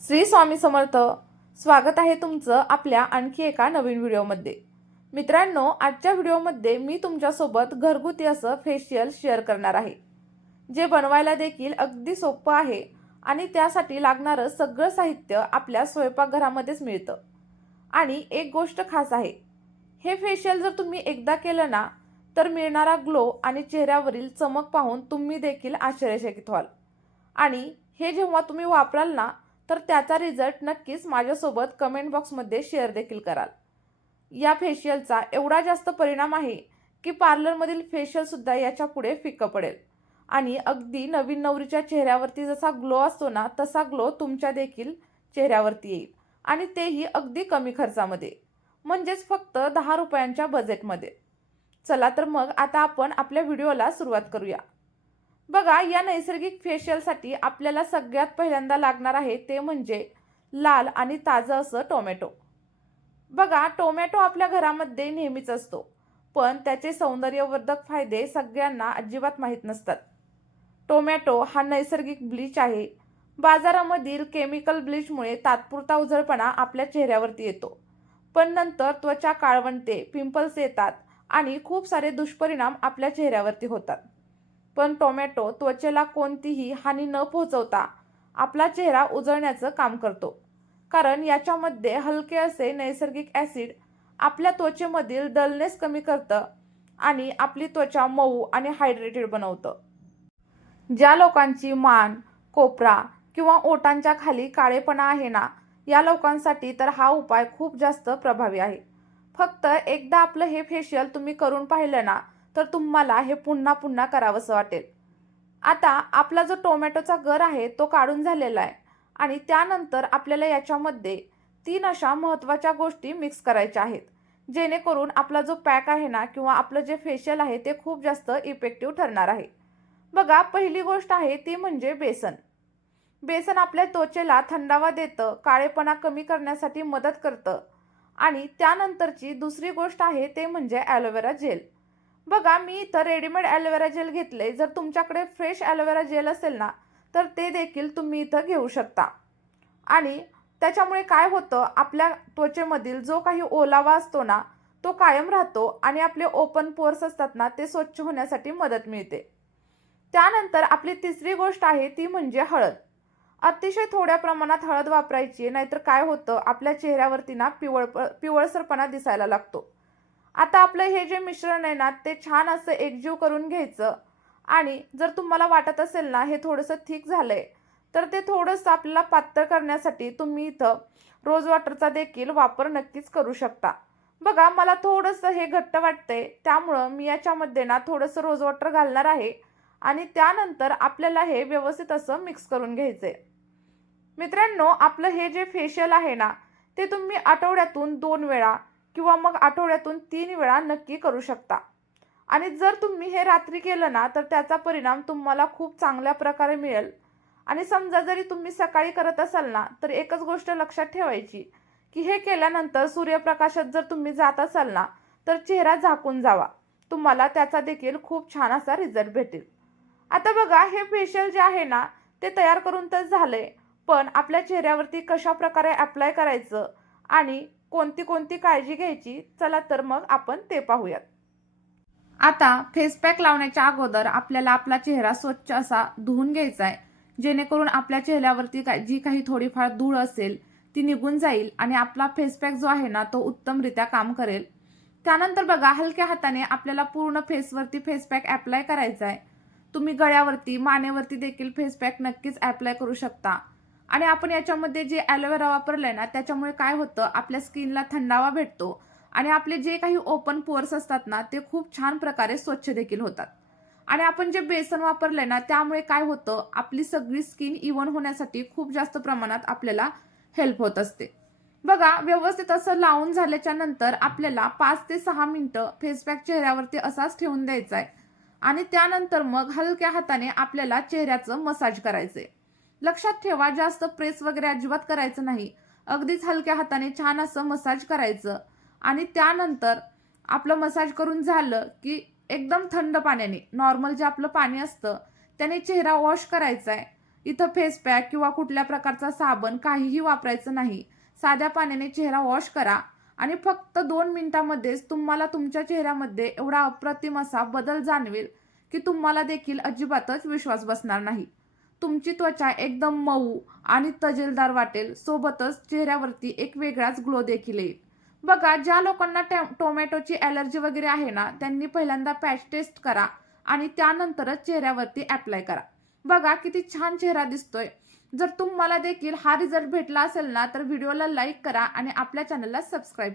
श्री स्वामी समर्थ. स्वागत आहे तुमचं आपल्या आणखी एका नवीन व्हिडिओमध्ये. मित्रांनो, आजच्या व्हिडिओमध्ये मी तुमच्यासोबत घरगुती असं फेशियल शेअर करणार आहे, जे बनवायला देखील अगदी सोपं आहे आणि त्यासाठी लागणारं सगळं साहित्य आपल्या स्वयंपाकघरामध्येच मिळतं. आणि एक गोष्ट खास आहे, हे फेशियल जर तुम्ही एकदा केलं ना, तर मिळणारा ग्लो आणि चेहऱ्यावरील चमक पाहून तुम्ही देखील आश्चर्यचकित व्हाल. आणि हे जेव्हा तुम्ही वापराल ना, तर त्याचा रिझल्ट नक्कीच माझ्यासोबत कमेंट बॉक्समध्ये शेअर देखील कराल. या फेशियलचा एवढा जास्त परिणाम आहे की पार्लरमधील फेशियलसुद्धा याच्या पुढे फिक्कं पडेल. आणि अगदी नवीन नवरीच्या चेहऱ्यावरती जसा ग्लो असतो ना, तसा ग्लो तुमच्या देखील चेहऱ्यावरती येईल. आणि तेही अगदी कमी खर्चामध्ये, म्हणजेच फक्त 10 रुपयांच्या बजेटमध्ये. चला तर मग आता आपण आपल्या व्हिडिओला सुरुवात करूया. बघा, या नैसर्गिक फेशियलसाठी आपल्याला सगळ्यात पहिल्यांदा लागणार आहे ते म्हणजे लाल आणि ताजं असं टोमॅटो. बघा, टोमॅटो आपल्या घरामध्ये नेहमीच असतो, पण त्याचे सौंदर्यवर्धक फायदे सगळ्यांना अजिबात माहीत नसतात. टोमॅटो हा नैसर्गिक ब्लीच आहे. बाजारामधील केमिकल ब्लीचमुळे तात्पुरता उजळपणा आपल्या चेहऱ्यावरती येतो, पण नंतर त्वचा काळवंटे, पिंपल्स येतात आणि खूप सारे दुष्परिणाम आपल्या चेहऱ्यावरती होतात. पण टोमॅटो त्वचेला कोणतीही हानी न पोहोचवता आपला चेहरा उजळण्याचं काम करतो, कारण याच्यामध्ये हलके असे नैसर्गिक ॲसिड आपल्या त्वचेमधील डलनेस कमी करतं आणि आपली त्वचा मऊ आणि हायड्रेटेड बनवतं. ज्या लोकांची मान, कोपरा किंवा ओठांच्या खाली काळेपणा आहे ना, या लोकांसाठी तर हा उपाय खूप जास्त प्रभावी आहे. फक्त एकदा आपलं हे फेशियल तुम्ही करून पाहिलं ना, तर तुम्हाला हे पुन्हा पुन्हा करावंसं वाटेल. आता आपला जो टोमॅटोचा गर आहे तो काढून झालेला आहे आणि त्यानंतर आपल्याला याच्यामध्ये 3 अशा महत्त्वाच्या गोष्टी मिक्स करायच्या आहेत, जेणेकरून आपला जो पॅक आहे ना किंवा आपलं जे फेशियल आहे ते खूप जास्त इफेक्टिव्ह ठरणार आहे. बघा, पहिली गोष्ट आहे ती म्हणजे बेसन. बेसन आपल्या त्वचेला थंडावा देतं, काळेपणा कमी करण्यासाठी मदत करतं. आणि त्यानंतरची दुसरी गोष्ट आहे ते म्हणजे ॲलोवेरा जेल. बघा, मी इथं रेडीमेड ॲलोवेरा जेल घेतले. जर तुमच्याकडे फ्रेश ॲलोवेरा जेल असेल ना, तर ते देखील तुम्ही इथं घेऊ शकता. आणि त्याच्यामुळे काय होतं, आपल्या त्वचेमधील जो काही ओलावा असतो ना, तो कायम राहतो आणि आपले ओपन पोर्स असतात ना, ते स्वच्छ होण्यासाठी मदत मिळते. त्यानंतर आपली तिसरी गोष्ट आहे ती म्हणजे हळद. अतिशय थोड्या प्रमाणात हळद वापरायची, नाहीतर काय होतं, आपल्या चेहऱ्यावरती ना पिवळसरपणा दिसायला लागतो. आता आपलं हे जे मिश्रण आहे ना, ते छान असं एकजीव करून घ्यायचं. आणि जर तुम्हाला वाटत असेल ना हे थोडंसं थिक झालंय, तर ते थोडंसं आपल्याला पातळ करण्यासाठी तुम्ही इथं रोज वॉटरचा देखील वापर नक्कीच करू शकता. बघा, मला थोडंसं हे घट्ट वाटतंय, त्यामुळं मी याच्यामध्ये ना थोडंसं रोज वॉटर घालणार आहे आणि त्यानंतर आपल्याला हे व्यवस्थित असं मिक्स करून घ्यायचंय. मित्रांनो, आपलं हे जे फेशियल आहे ना, ते तुम्ही आठवड्यातून 2 वेळा किंवा मग आठवड्यातून 3 वेळा नक्की करू शकता. आणि जर तुम्ही हे रात्री केलं ना, तर त्याचा परिणाम तुम्हाला खूप चांगल्या प्रकारे मिळेल. आणि समजा जरी तुम्ही सकाळी करत असाल ना, तर एकच गोष्ट लक्षात ठेवायची की हे केल्यानंतर सूर्यप्रकाशात जर तुम्ही जात असाल ना, तर चेहरा झाकून जावा. तुम्हाला त्याचा देखील खूप छान असा रिझल्ट भेटेल. आता बघा, हे फेशियल जे आहे ना, ते तयार करून तर झालंय, पण आपल्या चेहऱ्यावरती कशा प्रकारे अप्लाय करायचं आणि कोणती कोणती काळजी घ्यायची, चला तर मग आपण ते पाहूयात. आता फेस पॅक लावण्याच्या अगोदर आपल्याला आपला चेहरा स्वच्छ असा धुवून घ्यायचा आहे, जेणेकरून आपल्या चेहऱ्यावरती जी काही थोडीफार धूळ असेल ती निघून जाईल आणि आपला फेस पॅक जो आहे ना, तो उत्तमरित्या काम करेल. त्यानंतर बघा, हलक्या हाताने आपल्याला पूर्ण फेसवरती फेस पॅक अप्लाय करायचा आहे. तुम्ही गळ्यावरती, मानेवरती देखील फेस पॅक नक्कीच अप्लाय करू शकता. आणि आपण याच्यामध्ये जे ॲलोवेरा वापरलंय ना, त्याच्यामुळे काय होतं, आपल्या स्किनला थंडावा भेटतो आणि आपले जे काही ओपन पोर्स असतात ना, ते खूप छान प्रकारे स्वच्छ देखील होतात. आणि आपण जे बेसन वापरलंय ना, त्यामुळे काय होतं, आपली सगळी स्किन इव्हन होण्यासाठी खूप जास्त प्रमाणात आपल्याला हेल्प होत असते. बघा, व्यवस्थित असं लावून झाल्याच्या नंतर आपल्याला 5 ते 6 मिनिटं फेस पॅक चेहऱ्यावरती असाच ठेवून द्यायचा आहे. आणि त्यानंतर मग हलक्या हाताने आपल्याला चेहऱ्याचं मसाज करायचंय. लक्षात ठेवा, जास्त प्रेस वगैरे अजिबात करायचं नाही. अगदीच हलक्या हाताने छान असं मसाज करायचं. आणि त्यानंतर आपलं मसाज करून झालं की एकदम थंड पाण्याने, नॉर्मल जे आपलं पाणी असतं त्याने चेहरा वॉश करायचा आहे. इथं फेस पॅक किंवा कुठल्या प्रकारचा साबण काहीही वापरायचं नाही. साध्या पाण्याने चेहरा वॉश करा आणि फक्त 2 मिनिटांमध्येच तुम्हाला तुमच्या चेहऱ्यामध्ये एवढा अप्रतिम असा बदल जाणवेल की तुम्हाला देखील अजिबातच विश्वास बसणार नाही. तुमची त्वचा एकदम मऊ आणि तजेलदार वाटेल, सोबतच चेहऱ्यावरती एक वेगळाच ग्लो देखील येईल. बघा, ज्या लोकांना टोमॅटोची ॲलर्जी वगैरे आहे ना, त्यांनी पहिल्यांदा पॅच टेस्ट करा आणि त्यानंतरच चेहऱ्यावरती अप्लाय करा. बघा किती छान चेहरा दिसतोय. जर तुम्हाला देखील हा रिझल्ट भेटला असेल ना, तर व्हिडिओला लाईक करा आणि आपल्या चॅनलला सबस्क्राईब